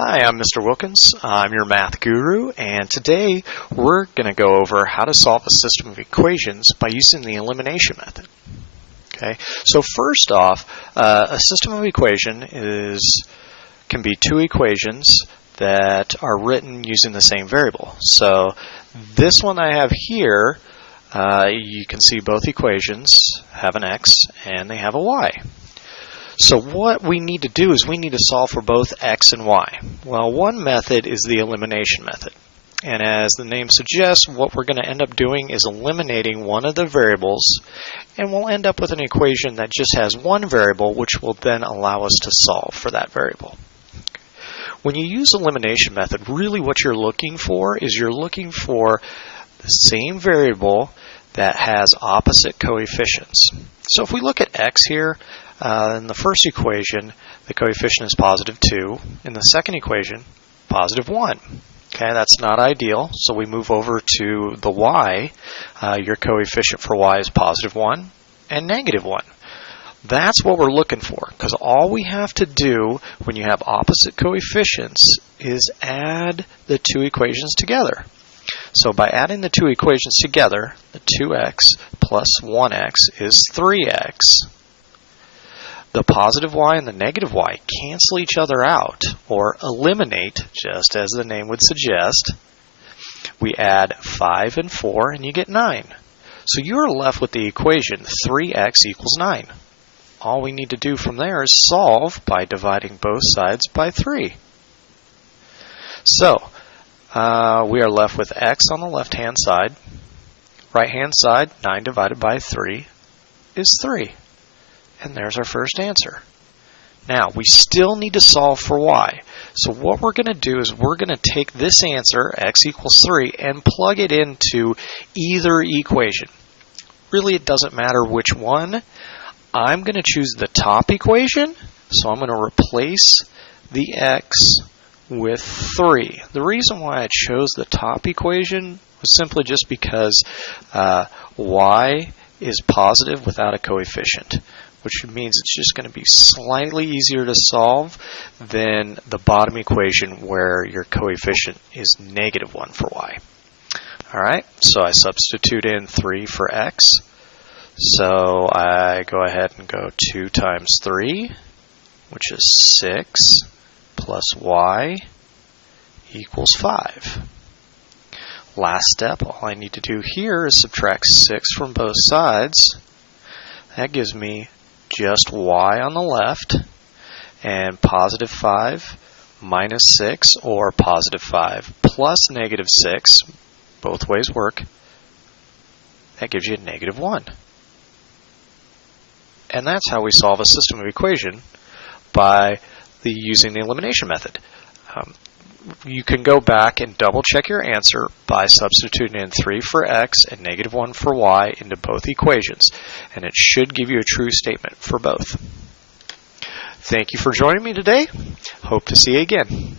Hi, I'm Mr. Wilkins. I'm your math guru, and today we're going to go over how to solve a system of equations by using the elimination method. Okay, so first off, a system of equation can be two equations that are written using the same variable. So this one I have here, you can see both equations have an x and they have a y. So what we need to do is we need to solve for both x and y. Well, one method is the elimination method. And as the name suggests, what we're going to end up doing is eliminating one of the variables, and we'll end up with an equation that just has one variable, which will then allow us to solve for that variable. When you use the elimination method, really what you're looking for is you're looking for the same variable that has opposite coefficients. So if we look at x here, in the first equation, the coefficient is positive 2. In the second equation, positive 1. Okay, that's not ideal, so we move over to the y. Your coefficient for y is positive 1 and negative 1. That's what we're looking for, because all we have to do when you have opposite coefficients is add the two equations together. So by adding the two equations together, the 2x plus 1x is 3x. The positive y and the negative y cancel each other out, or eliminate, just as the name would suggest. We add 5 and 4, and you get 9. So you're left with the equation 3x equals 9. All we need to do from there is solve by dividing both sides by 3. So we are left with x on the left-hand side. Right-hand side, 9 divided by 3 is 3. And there's our first answer. Now, we still need to solve for y. So what we're going to do is we're going to take this answer, x equals 3, and plug it into either equation. Really, it doesn't matter which one. I'm going to choose the top equation, so I'm going to replace the x with 3. The reason why I chose the top equation was simply just because y is positive without a coefficient, which means it's just going to be slightly easier to solve than the bottom equation where your coefficient is negative 1 for y. Alright, so I substitute in 3 for x. So I go ahead and go 2 times 3, which is 6, plus y equals 5. Last step, all I need to do here is subtract 6 from both sides. That gives me just y on the left, and positive 5 minus 6, or positive 5 plus negative 6, both ways work. That gives you a negative 1. And that's how we solve a system of equation by using the elimination method. You can go back and double check your answer by substituting in 3 for x and negative 1 for y into both equations, and it should give you a true statement for both. Thank you for joining me today. Hope to see you again.